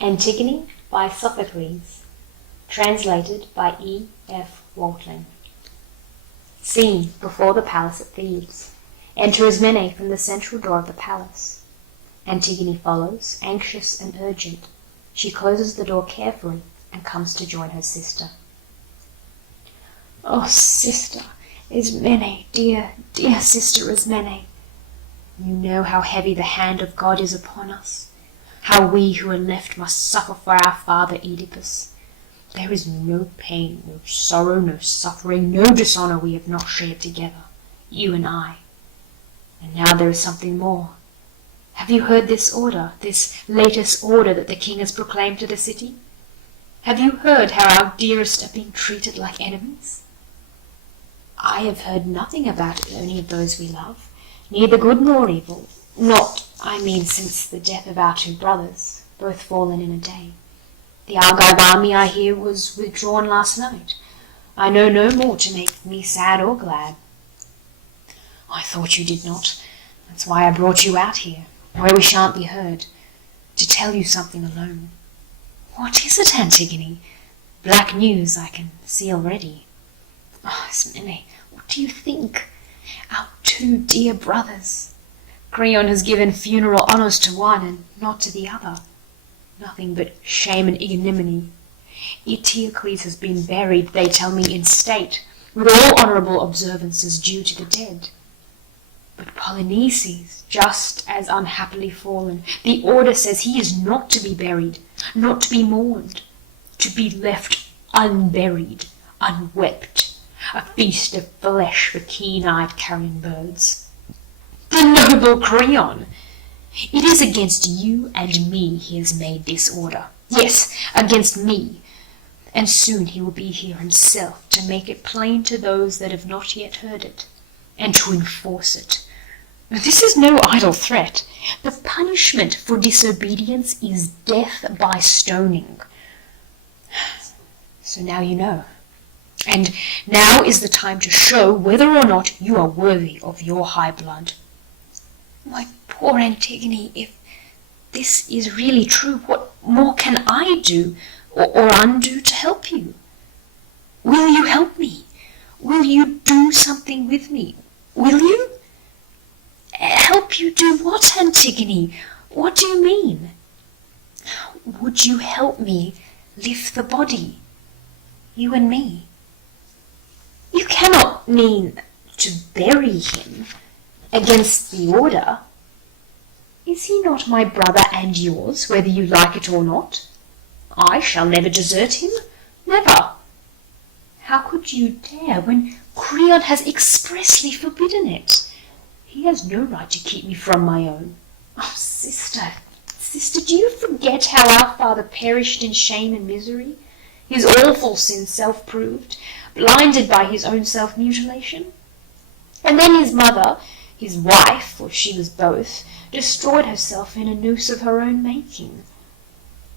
Antigone by Sophocles, translated by E.F Watling. Scene before the palace at Thebes. Enter Ismene from the central door of the palace. Antigone follows, anxious and urgent. She closes the door carefully and comes to join her sister. Oh, sister, Ismene, dear, dear sister Ismene, you know how heavy the hand of God is upon us, how we who are left must suffer for our father Oedipus. There is no pain, no sorrow, no suffering, no dishonour we have not shared together, you and I. And now there is something more. Have you heard this order, this latest order that the king has proclaimed to the city? Have you heard how our dearest are being treated like enemies? I have heard nothing about any of those we love, neither good nor evil, not, I mean, since the death of our two brothers, both fallen in a day. The Argive army, I hear, was withdrawn last night. I know no more to make me sad or glad. I thought you did not. That's why I brought you out here, where we shan't be heard, to tell you something alone. What is it, Antigone? Black news, I can see already. Oh, Ismene, what do you think? Our two dear brothers. Creon has given funeral honours to one and not to the other. Nothing but shame and ignominy. Eteocles has been buried, they tell me, in state, with all honourable observances due to the dead. But Polynices, just as unhappily fallen, the order says he is not to be buried, not to be mourned, to be left unburied, unwept, a feast of flesh for keen-eyed carrion birds. The noble Creon! It is against you and me he has made this order. Yes, against me. And soon he will be here himself to make it plain to those that have not yet heard it, and to enforce it. This is no idle threat. The punishment for disobedience is death by stoning. So now you know. And now is the time to show whether or not you are worthy of your high blood. My poor Antigone, if this is really true, what more can I do or undo to help you? Will you help me? Will you do something with me? Will you? Help you do what, Antigone? What do you mean? Would you help me lift the body, you and me? You cannot mean to bury him against the order. Is he not my brother and yours, whether you like it or not? I shall never desert him, never. How could you dare, when Creon has expressly forbidden it? He has no right to keep me from my own. Oh, sister, do you forget how our father perished in shame and misery, his awful sin self-proved, blinded by his own self-mutilation? And then his mother, his wife, for she was both, destroyed herself in a noose of her own making.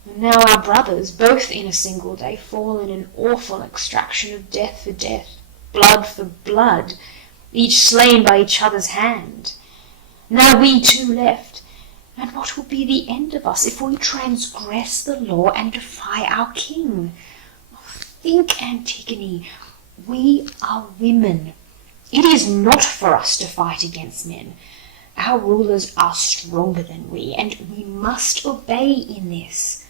And now our brothers, both in a single day, fall in an awful extraction of death for death, blood for blood, each slain by each other's hand. Now we two left, and what will be the end of us if we transgress the law and defy our king? Think, Antigone, we are women. It is not for us to fight against men. Our rulers are stronger than we, and we must obey in this,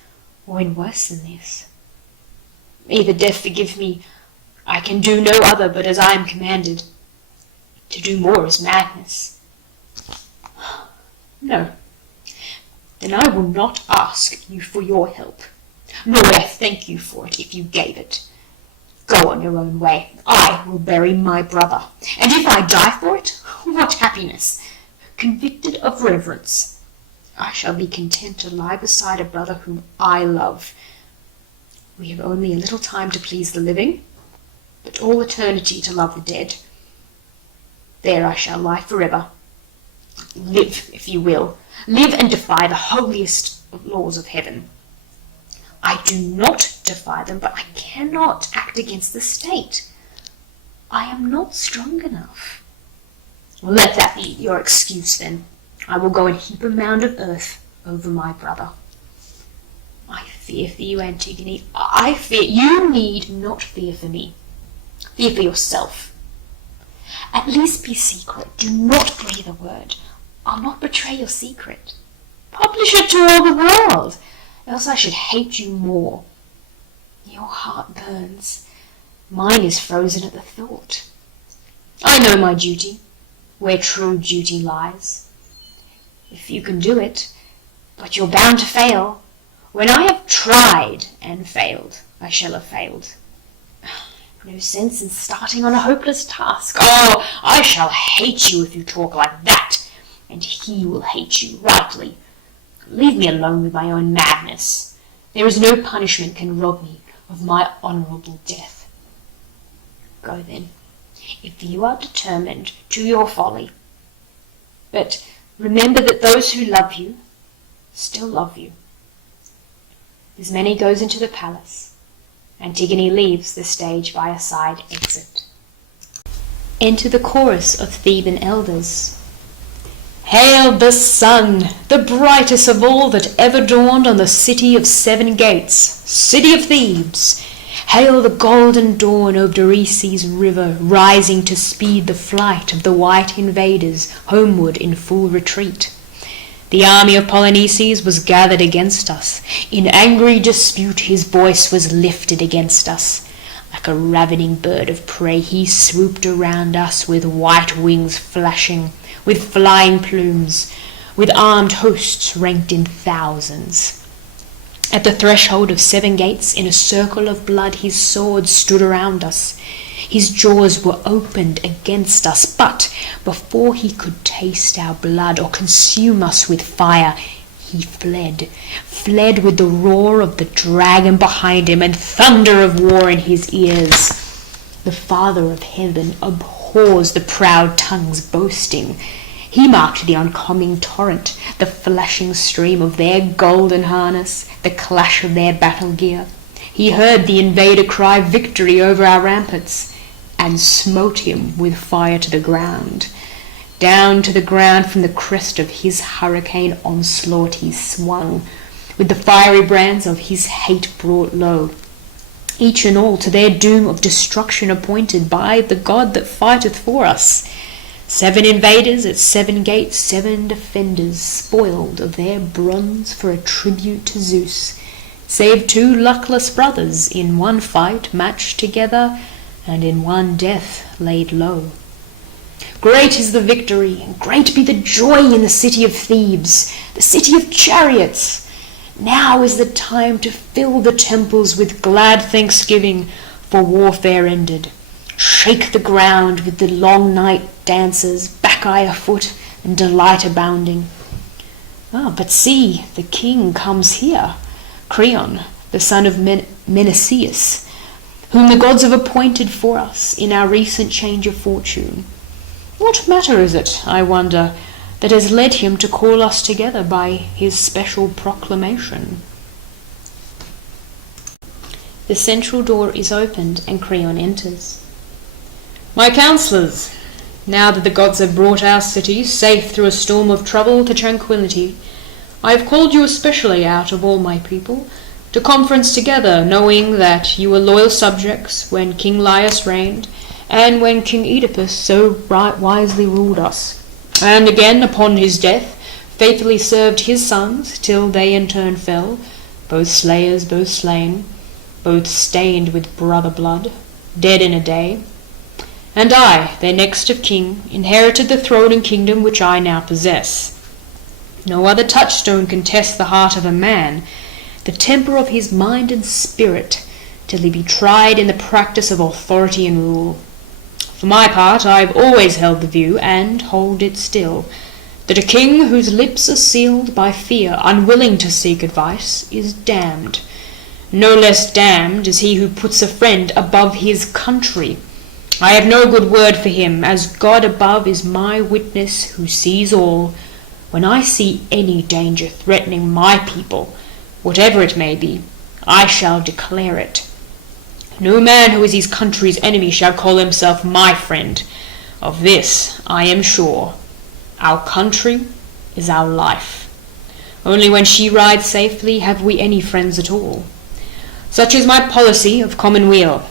or in worse than this. May the death forgive me. I can do no other but as I am commanded. To do more is madness. No, then I will not ask you for your help, nor would I thank you for it if you gave it. Go on your own way. I will bury my brother, and if I die for it, what happiness! Convicted of reverence, I shall be content to lie beside a brother whom I love. We have only a little time to please the living, but all eternity to love the dead. There I shall lie forever. Live, if you will. Live and defy the holiest of laws of heaven. I do not defy them, but I cannot act against the state. I am not strong enough. Well, let that be your excuse, then. I will go and heap a mound of earth over my brother. I fear for you, Antigone. I fear. You need not fear for me. Fear for yourself. At least be secret. Do not breathe a word. I'll not betray your secret. Publish it to all the world, else I should hate you more. Your heart burns. Mine is frozen at the thought. I know my duty, where true duty lies. If you can do it, but you're bound to fail. When I have tried and failed, I shall have failed. No sense in starting on a hopeless task. Oh, I shall hate you if you talk like that, and he will hate you rightly. Leave me alone with my own madness. There is no punishment can rob me of my honourable death. Go then, if you are determined to your folly. But remember that those who love you still love you. Ismene goes into the palace. Antigone leaves the stage by a side exit. Enter the chorus of Theban elders. Hail the sun, the brightest of all that ever dawned on the city of 7 gates, city of Thebes. Hail the golden dawn over Euphrates' river, rising to speed the flight of the white invaders homeward in full retreat. The army of Polynices was gathered against us. In angry dispute his voice was lifted against us. Like a ravening bird of prey he swooped around us with white wings flashing, with flying plumes, with armed hosts ranked in thousands. At the threshold of 7 gates, in a circle of blood, his sword stood around us. His jaws were opened against us, but before he could taste our blood or consume us with fire, he fled with the roar of the dragon behind him and thunder of war in his ears. The Father of Heaven abhors the proud tongue's boasting. He marked the oncoming torrent, the flashing stream of their golden harness, the clash of their battle gear. He heard the invader cry victory over our ramparts, and smote him with fire to the ground. Down to the ground from the crest of his hurricane onslaught he swung, with the fiery brands of his hate brought low, each and all to their doom of destruction appointed by the God that fighteth for us. 7 invaders at 7 gates, 7 defenders, spoiled of their bronze for a tribute to Zeus, save 2 luckless brothers, in one fight matched together, and in one death laid low. Great is the victory, and great be the joy in the city of Thebes, the city of chariots. Now is the time to fill the temples with glad thanksgiving, for warfare ended. Shake the ground with the long night dances, Bacchae afoot, and delight abounding. But see, the king comes here, Creon, the son of Meneceus, whom the gods have appointed for us in our recent change of fortune. What matter is it, I wonder, that has led him to call us together by his special proclamation? The central door is opened and Creon enters. My counsellors, now that the gods have brought our city safe through a storm of trouble to tranquillity, I have called you especially out of all my people to conference together, knowing that you were loyal subjects when King Laius reigned, and when King Oedipus so wisely ruled us, and again upon his death faithfully served his sons till they in turn fell, both slayers, both slain, both stained with brother blood, dead in a day. And I, their next of kin, inherited the throne and kingdom which I now possess. No other touchstone can test the heart of a man, the temper of his mind and spirit, till he be tried in the practice of authority and rule. For my part, I have always held the view, and hold it still, that a king whose lips are sealed by fear, unwilling to seek advice, is damned. No less damned is he who puts a friend above his country. I have no good word for him, as God above is my witness who sees all. When I see any danger threatening my people, whatever it may be, I shall declare it. No man who is his country's enemy shall call himself my friend. Of this I am sure. Our country is our life. Only when she rides safely have we any friends at all. Such is my policy of common weal.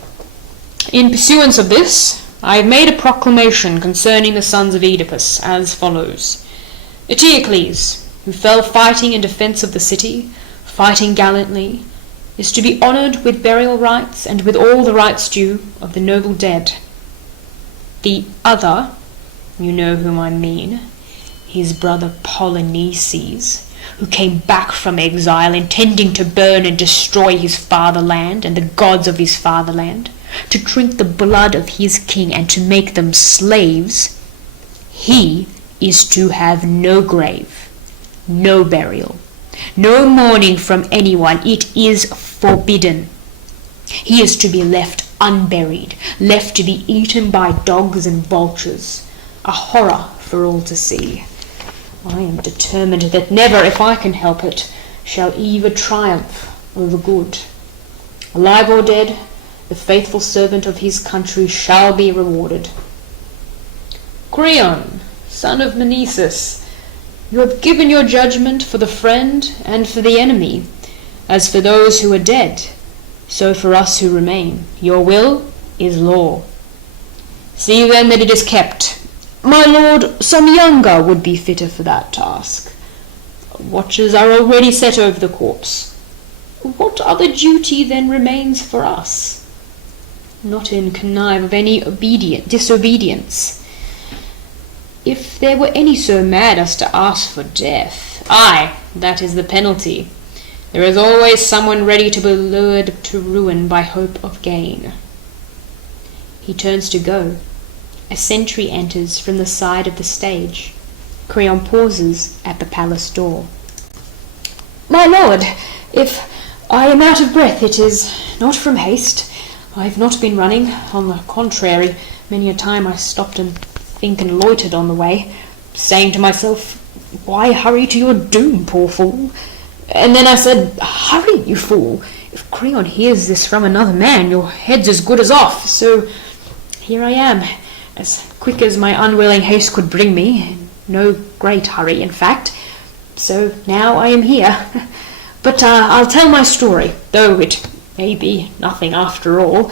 In pursuance of this, I have made a proclamation concerning the sons of Oedipus, as follows. Eteocles, who fell fighting in defence of the city, fighting gallantly, is to be honoured with burial rites and with all the rites due of the noble dead. The other, you know whom I mean, his brother Polynices, who came back from exile intending to burn and destroy his fatherland and the gods of his fatherland, to drink the blood of his king and to make them slaves, he is to have no grave, no burial, no mourning from anyone. It is forbidden. He is to be left unburied, left to be eaten by dogs and vultures, a horror for all to see. I am determined that never, if I can help it, shall evil triumph over good. Alive or dead, the faithful servant of his country shall be rewarded. Creon, son of Meneses, you have given your judgment for the friend and for the enemy. As for those who are dead, so for us who remain. Your will is law. See then that it is kept. My lord, some younger would be fitter for that task. Watchers are already set over the corpse. What other duty then remains for us? Not in connive of any disobedience. If there were any so mad as to ask for death, aye, that is the penalty. There is always someone ready to be lured to ruin by hope of gain. He turns to go. A sentry enters from the side of the stage. Creon pauses at the palace door. My lord, if I am out of breath, it is not from haste. I have not been running. On the contrary, many a time I stopped and think and loitered on the way, saying to myself, why hurry to your doom, poor fool? And then I said, hurry, you fool. If Creon hears this from another man, your head's as good as off. So here I am, as quick as my unwilling haste could bring me. No great hurry, in fact. So now I am here. But I'll tell my story, though it may be nothing after all.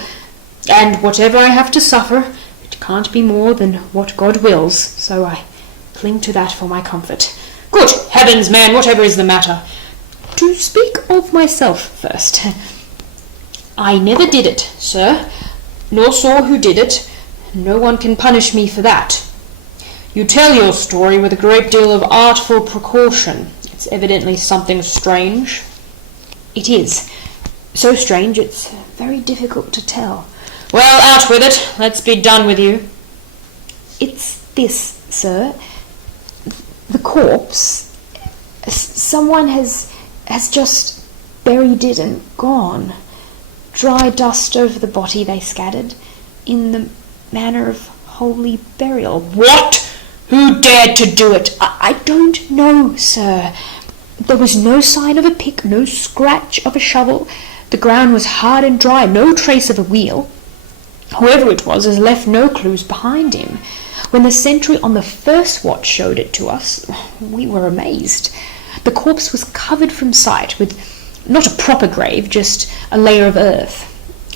And whatever I have to suffer, it can't be more than what God wills, so I cling to that for my comfort. Good heavens, man, whatever is the matter? To speak of myself first. I never did it, sir, nor saw who did it. No one can punish me for that. You tell your story with a great deal of artful precaution. It's evidently something strange. It is. So strange it's very difficult to tell. Well, out with it. Let's be done with you. It's this, sir. The corpse. Someone has just buried it and gone. Dry dust over the body they scattered, in the manner of holy burial. What? Who dared to do it? I don't know, sir. There was no sign of a pick, no scratch of a shovel. The ground was hard and dry, no trace of a wheel. Whoever it was has left no clues behind him. When the sentry on the first watch showed it to us, we were amazed. The corpse was covered from sight with not a proper grave, just a layer of earth,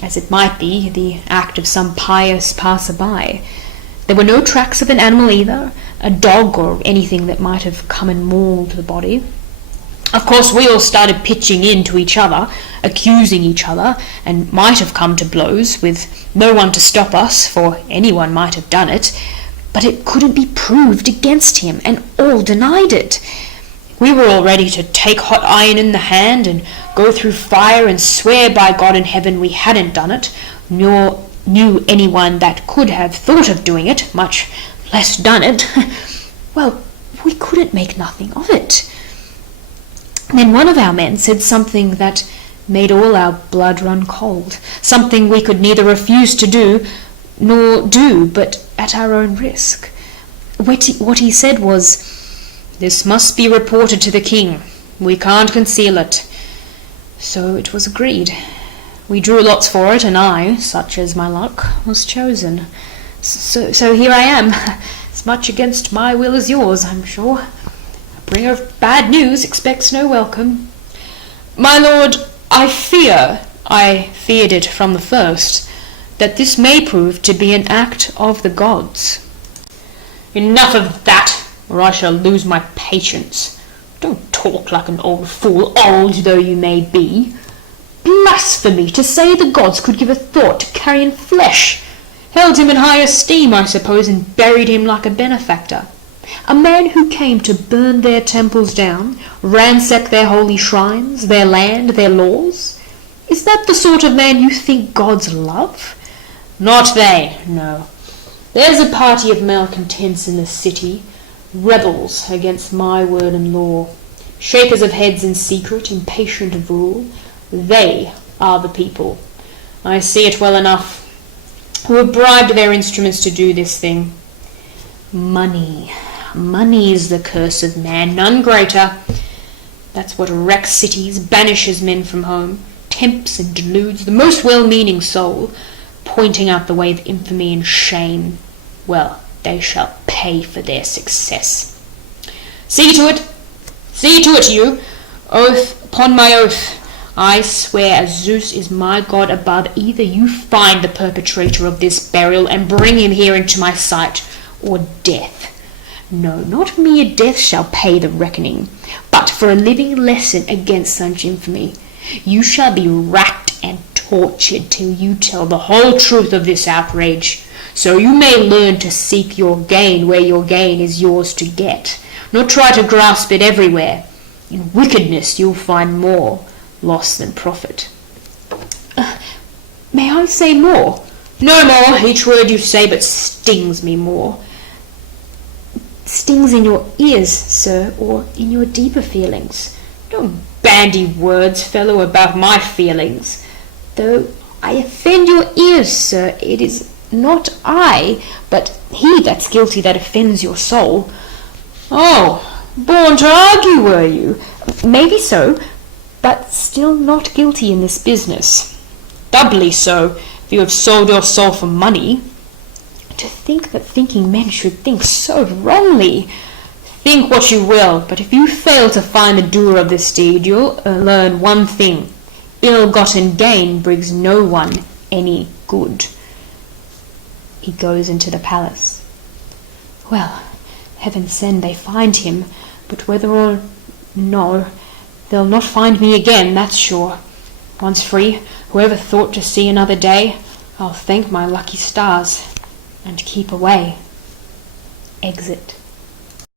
as it might be the act of some pious passer-by. There were no tracks of an animal either, a dog or anything that might have come and mauled the body. Of course, we all started pitching into each other, accusing each other, and might have come to blows, with no one to stop us, for anyone might have done it. But it couldn't be proved against him, and all denied it. We were all ready to take hot iron in the hand and go through fire and swear by God in heaven we hadn't done it, nor knew anyone that could have thought of doing it, much less done it. Well, we couldn't make nothing of it. Then one of our men said something that made all our blood run cold, something we could neither refuse to do nor do but at our own risk. What he said was, "This must be reported to the king. We can't conceal it." So it was agreed. We drew lots for it, and I, such as my luck, was chosen. So here I am, as much against my will as yours, I'm sure. bringer of bad news expects no welcome. My lord, I feared it from the first, that this may prove to be an act of the gods. Enough of that, or I shall lose my patience. Don't talk like an old fool, old though you may be. Blasphemy to say the gods could give a thought to carrion flesh. Held him in high esteem, I suppose, and buried him like a benefactor. A man who came to burn their temples down, ransack their holy shrines, their land, their laws? Is that the sort of man you think gods love? Not they, no. There's a party of malcontents in the city, rebels against my word and law, shakers of heads in secret, impatient of rule. They are the people. I see it well enough, who have bribed their instruments to do this thing. Money. Money is the curse of man, none greater. That's what wrecks cities, banishes men from home, tempts and deludes the most well-meaning soul, pointing out the way of infamy and shame. Well, they shall pay for their success. See to it, you. Oath upon my oath, I swear as Zeus is my god above, either you find the perpetrator of this burial and bring him here into my sight, or death. No, not mere death shall pay the reckoning, but for a living lesson against such infamy. You shall be racked and tortured till you tell the whole truth of this outrage, so you may learn to seek your gain where your gain is yours to get, not try to grasp it everywhere. In wickedness you'll find more loss than profit. May I say more? No more. Each word you say but stings me more. Stings in your ears, sir, or in your deeper feelings? Don't bandy words, fellow, about my feelings. Though I offend your ears, sir, it is not I, but he that's guilty that offends your soul. Oh, born to argue, were you? Maybe so, but still not guilty in this business. Doubly so, if you have sold your soul for money. To think that thinking men should think so wrongly. Think what you will, but if you fail to find the doer of this deed, you'll learn one thing. Ill-gotten gain brings no one any good. He goes into the palace. Well, heaven send they find him, but whether or no, they'll not find me again, that's sure. Once free, whoever thought to see another day, I'll thank my lucky stars and keep away. Exit.